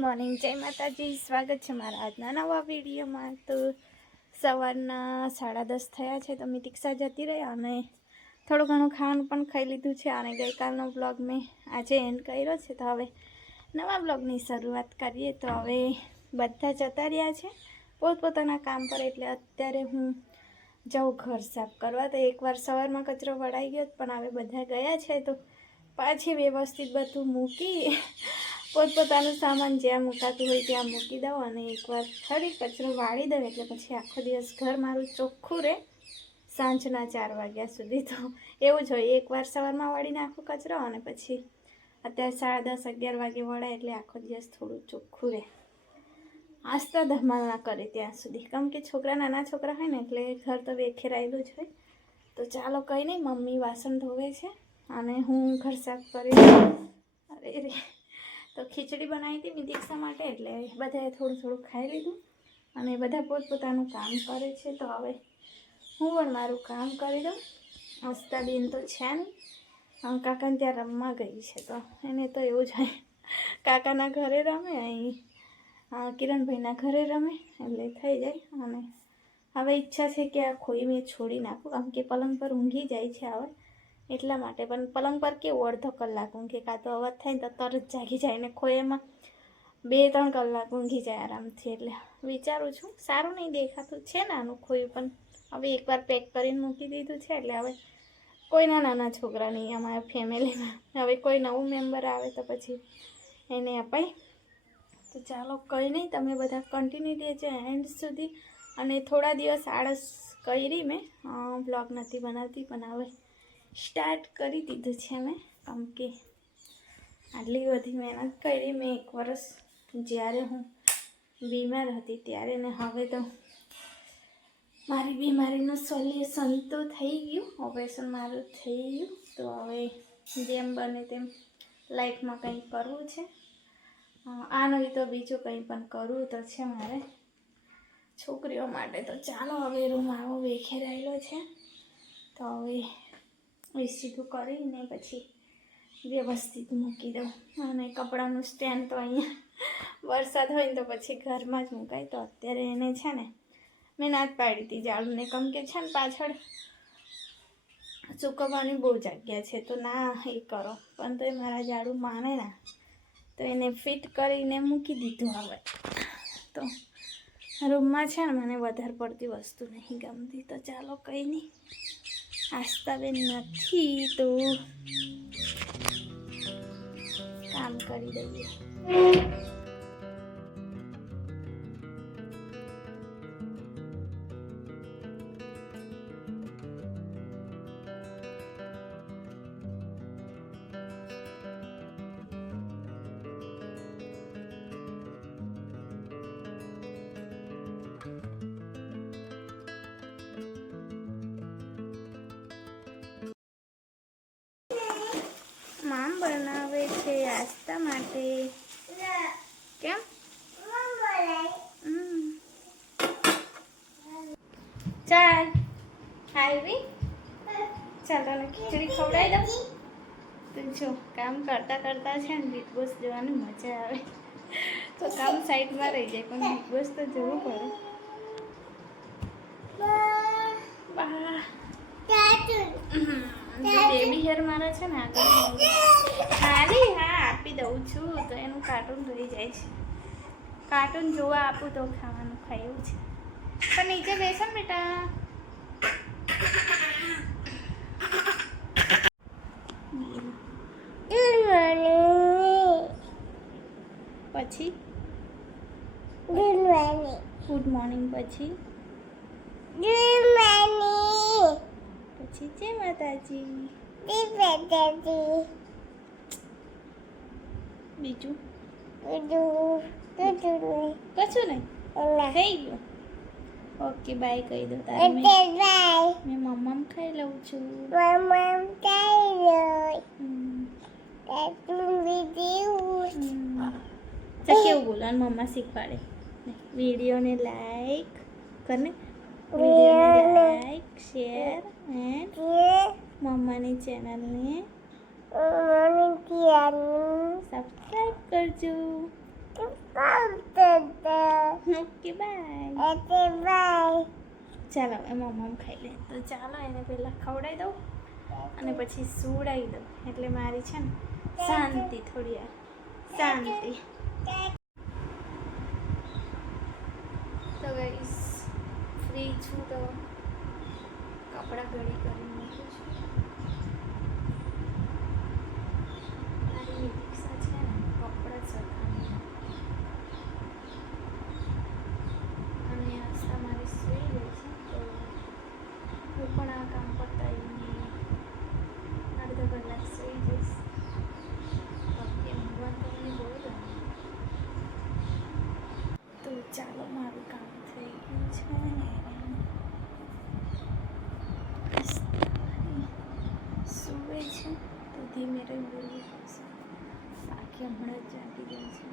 Morning. જય માતાજી. સ્વાગત છે મારા આજના નવા વિડીયોમાં. તો સવારના સાડા દસ થયા છે તો મેં દીક્ષા જતી રહી અને થોડું ઘણું ખાવાનું પણ ખાઈ લીધું છે અને ગઈકાલનો બ્લોગ મેં આજે એન્ડ કર્યો છે. તો હવે નવા બ્લોગની શરૂઆત કરીએ. તો હવે બધા જતા રહ્યા છે પોતપોતાના કામ પર. એટલે અત્યારે હું જાઉં ઘર સાફ કરવા. તો એકવાર સવારમાં કચરો વળાઈ ગયો પણ હવે બધા ગયા છે. તો પાછી વ્યવસ્થિત બધું મૂકી પોતપોતાનું સામાન જ્યાં મૂકાતું હોય ત્યાં મૂકી દઉં અને એકવાર ફરી કચરો વાળી દઉં એટલે પછી આખો દિવસ ઘર મારું ચોખ્ખું રહે. સાંજના ચાર વાગ્યા સુધી તો એવું જ હોય. એકવાર સવારમાં વાળી નાખું કચરો અને પછી અત્યારે સાડા દસ, અગિયાર વાગે વળાય એટલે આખો દિવસ થોડું ચોખ્ખું રહે. આસ્તા ધમાલ ના કરે ત્યાં સુધી. કેમ કે છોકરા નાના છોકરા હોય ને એટલે ઘર તો વેખેરાયેલું જ હોય. તો ચાલો કંઈ નહીં, મમ્મી વાસણ ધોવે છે અને હું ઘર સાફ કરી અરે રે. તો ખીચડી બનાવી હતી દીક્ષા માટે, એટલે બધાએ થોડું થોડું ખાઈ લીધું. અને બધા પોતપોતાનું કામ કરે છે. તો હવે હું પણ મારું કામ કરી દઉં. અસ્તાબેન તો છે નહીં. કાકાને ત્યાં રમવા ગઈ છે. તો એને તો એવું જ કાકાના ઘરે રમે, અહીં કિરણભાઈના ઘરે રમે, એટલે થઈ જાય. અને હવે ઈચ્છા છે કે આ ખોઈ મેં છોડી નાખું. આમ કે પલંગ પર ઊંઘી જાય છે હવે. એટલા માટે. પણ પલંગ પર કેવું અડધો કલાક ઊંઘે, કાં તો અવાજ થાય ને તો તરત જાગી જાય ને ખોયામાં બે ત્રણ કલાક ઊંઘી જાય આરામથી. એટલે વિચારું છું, સારું નહીં દેખાતું છે નાનું ખોયું, પણ હવે એકવાર પેક કરીને મૂકી દીધું છે. એટલે હવે કોઈના નાના છોકરા નહીં, અમારા ફેમિલીમાં હવે કોઈ નવું મેમ્બર આવે તો પછી એને અપાય. તો ચાલો, કંઈ નહીં, તમે બધા કન્ટિન્યુ દેજો એન્ડ સુધી. અને થોડા દિવસ આળસ કરી મેં. બ્લોગ નથી બનાવતી, પણ હવે સ્ટાર્ટ કરી દીધું છે મેં. કમ કે આટલી બધી મહેનત કરી મેં એક વર્ષ જ્યારે હું બીમાર હતી ત્યારે ને હવે તો મારી બીમારીનું સોલ્યુશન તો થઈ ગયું. ઓપરેશન મારું થઈ ગયું. તો હવે જેમ બને તેમ લાઈફમાં કંઈ કરવું છે. આ નહીં તો બીજું કંઈ પણ કરવું તો છે મારે. છોકરીઓ માટે તો ચાલો હવે રૂમ આવો વેખેરાયેલો છે. તો હવે એ સીધું કરીને પછી વ્યવસ્થિત મૂકી દઉં. અને કપડાનું સ્ટેન્ડ તો અહીંયા વરસાદ હોય ને તો પછી ઘરમાં જ મુકાય. તો અત્યારે એને છે ને મેં ના જ પાડી હતી જાળુને કમ કે છે ને પાછળ સૂકવવાની બહુ જગ્યા છે. તો ના એ કરો. પણ તો એ મારા ઝાડુ માને ના. તો એને ફિટ કરીને મૂકી દીધું હવે. તો રૂમમાં છે ને મને વધારે પડતી વસ્તુ નહીં ગમતી. તો ચાલો કંઈ નહીં. આસ્તાબેન નથી તો કામ કરી દઈએ છે માટે. કેમ? ચાલ. આવી ચાલો ને ખીચડી ખવડાવી દઉં. તો જો કામ કરતા કરતા છે ને બિગ બોસ જોવાની મજા આવે. તો કામ સાઈડમાં રહી જાય પણ બિગ બોસ તો જોવું પડે. બેબી હેર મારા છે ને આગળ. ખાલી હા. દઉં છું તો એનું કાર્ટૂન રહી જાય છે. કાર્ટૂન જોવા આપું તો ખાવાનું ખાયું છે. પણ નીચે બેસો ને બેટા. પછી? ગુડ મોર્નિંગ પછી? પછી જય માતાજી? બીજું? કશું નહીં. થઈ ગયું ઓકે બાય કહી દો તારે મેં. મેં મમ્મમ ખાઈ લઉં છું. હમ. હમ. તો કેવું બોલવાનું મમ્મા શીખવાડે. વિડીયોને લાઈક કરને વિડીયોને લાઈક શેર એન્ડ મમ્માની ચેનલને સબસ્ક્રાઈબ કરજો. ઓકે બાય ઓકે બાય ચાલો એમાં મમ ખાઈ લે. તો ચાલો એને પહેલાં ખવડાવી દઉં અને પછી સુવડાવી દઉં. એટલે મારી છે ને શાંતિ થોડી વાર શાંતિ. તો ગઈશ ફ્રી છું તો કપડાં ઘડી કરી મૂકું છું મારી રિક્ષા છે ને કપડાં સરખાની અને આસ્થા મારી સુઈ ગઈ છે તો હું પણ આ કામ પતાવીને અડધા કલાક સુઈ જઈશ ઓકે ભગવાન તમને બહુ ગમે તો ચાલો મારું કામ થઈ ગયું છે સુવે છે તો ધીમે રહી બોલવું પડશે બાકી હમણાં જ જાગી જાય છે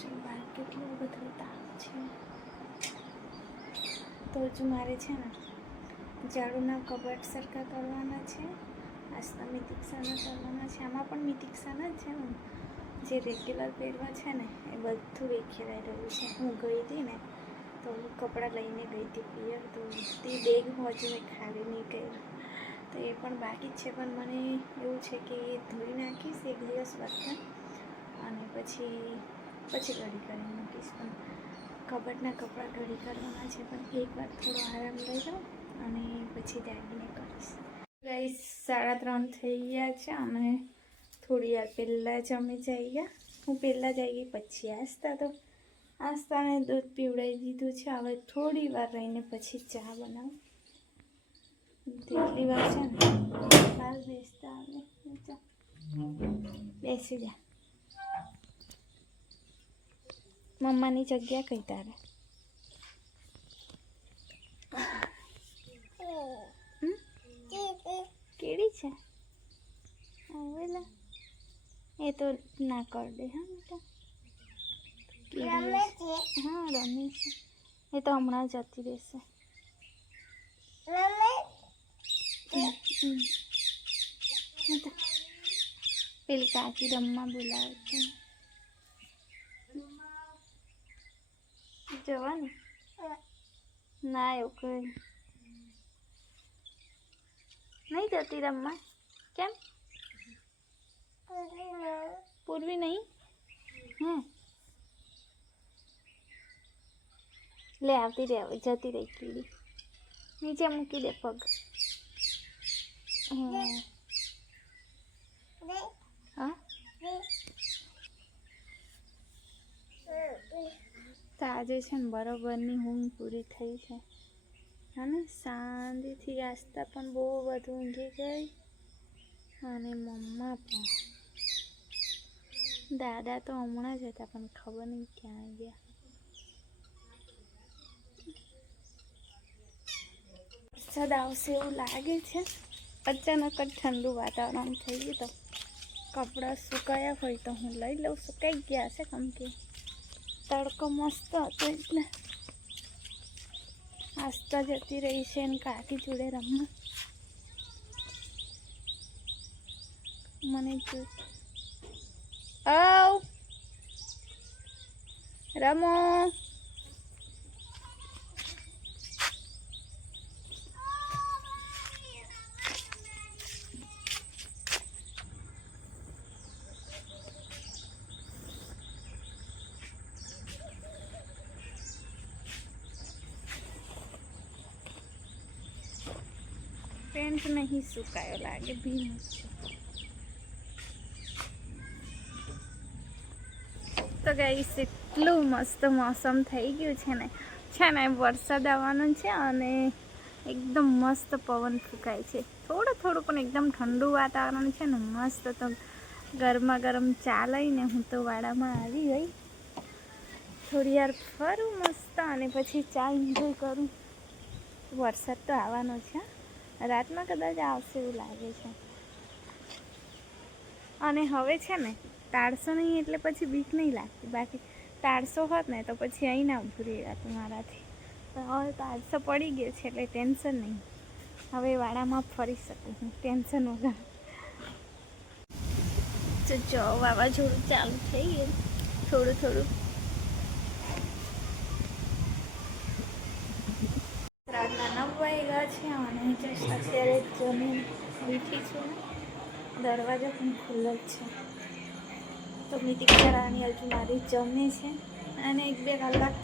જો બહાર કેટલો બધો તાપ છે. તો જ મારે છે ને ઝાડુના કબાટ સરખા કરવાના છે. આસ્તા મિતિક્ષાના કરવાના છે. આમાં પણ મિતિક્ષાના જ છે ને. જે રેગ્યુલર પહેરવા છે ને, એ બધું વેખેરાઈ રહ્યું છે. હું ગઈ હતી ને, તો હું કપડાં લઈને ગઈ હતી પિયર, તો તે બેગ હજુ મેં ખાલી નહીં કર્યું તો એ પણ બાકી જ છે. પણ મને એવું છે કે એ ધોઈ નાખીશ એક દિવસ બર્તન અને પછી પછી ઘડી કરી મૂકીશ. પણ કબટના કપડાં ઘડી કરવાના છે, પણ એકવાર થોડો આરામ લઈ લઉં અને પછી દાગીને કરીશ. ગઈ સાડા ત્રણ થઈ ગયા છે અને થોડી વાર પહેલાં જ અમે જઈ ગયા હું પહેલાં જઈ ગઈ, પછી આસ્તા તો. આસ્તાને દૂધ પીવડાવી દીધું છે, હવે થોડી વાર રહીને પછી ચા બનાવું. તેટલી વાર છે ને? બેસતા આવે બેસી જા. મમ્માની જગ્યા કઈ તારે? કેડી છે? એ તો ના કર દે હા બેટા. હા રમી છે. એ તો હમણાં જતી રહેશે. પેલી કાકી રમવા બોલાવે છે. જવાનું? ના એવું કઈ નહીં. જતી રમવા? કેમ? પૂર્વી નહીં? હમ. લે આવતી રહે જતી રહી કીડી. નીચે મૂકી દે પગ. હમ હા તો આજે છે ને બરોબરની ઊંઘ પૂરી થઈ છે. અને શાંતિથી આસ્તા પણ બહુ બધું ઊંઘી ગઈ. અને મમ્મા પણ. દાદા તો હમણાં જ હતા પણ ખબર નહીં ક્યાં ગયા. વરસાદ આવશે એવું લાગે છે. અચાનક જ ઠંડુ વાતાવરણ થઈ ગયું તો કપડાં સુકાયા હોય તો હું લઈ લઉં. સુકાઈ ગયા છે કેમ કે તડકો મસ્ત હતો એટલે આસ્તા જતી રહી છે ને કાકી જોડે રમવા. મને રમો! પેન્ટ નહીં સુકાયો લાગે, ભીનું તો ગાઈસ એટલું મસ્ત મોસમ થઈ ગયું છે ને. છે ને વરસાદ આવવાનો છે અને એકદમ મસ્ત પવન ફૂંકાય છે. થોડું થોડું પણ એકદમ ઠંડુ વાતાવરણ છે ને, મસ્ત તો ગરમા ગરમ ચા લઈને હું તો વાડામાં આવી ગઈ. થોડી વાર ફરું મસ્ત અને પછી ચા એન્જોય કરું. વરસાદ તો આવવાનો છે. રાતમાં કદાચ આવશે એવું લાગે છે. અને હવે છે ને, તાળસો નહીં એટલે પછી બીક નહીં લાગતી. બાકી તાળસો હોત ને તો પછી અહીં ના ઊભું રહેવાતું મારાથી. હવે તાળસો પડી ગયો છે એટલે ટેન્શન નહીં. હવે વાડામાં ફરી શકું હું, ટેન્શન વગર. તો જો, વાવાઝોડું ચાલુ થઈ ગયું. થોડું થોડું અને જસ્ટ અત્યારે જમીન બેઠી છું. દરવાજો પણ ખુલ્લો જ છે. તો મિતિકા રાણી હજુ મારી જમે છે અને એક બે કલાક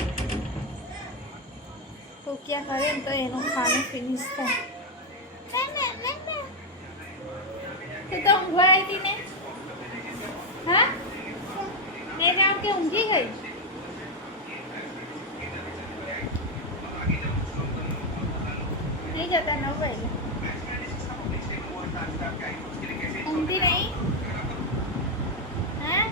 ટોક્યા કરે તો એનું ખાનું ફિનિશ થાય. તું તો ઊંઘવા આવી ને? હા? મેં જાઉં કે ઊંઘી ગઈ? નહીં જતા નવ વાગે ઊંઘતી નહીં હા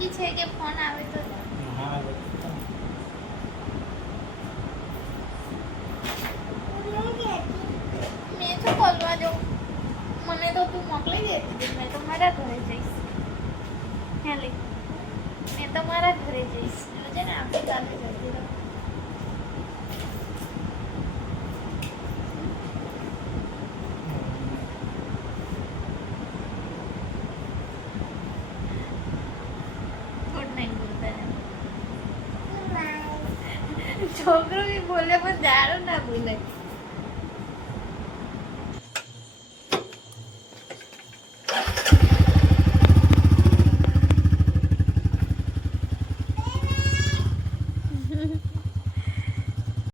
નક્કી છે કે ફોન આવે તો? જ. મેં શું બોલવા દો મને તો તું મોકલી દેતી મેં તો મારા ઘરે જઈશ. હેલી, મેં તો મારા ઘરે જઈશ. જો છે ને આપણે કાલે જતી રહો ગુડ નાઇટ બોલતા રહે. છોકરો બી બોલે પણ દારૂ ના બોલે.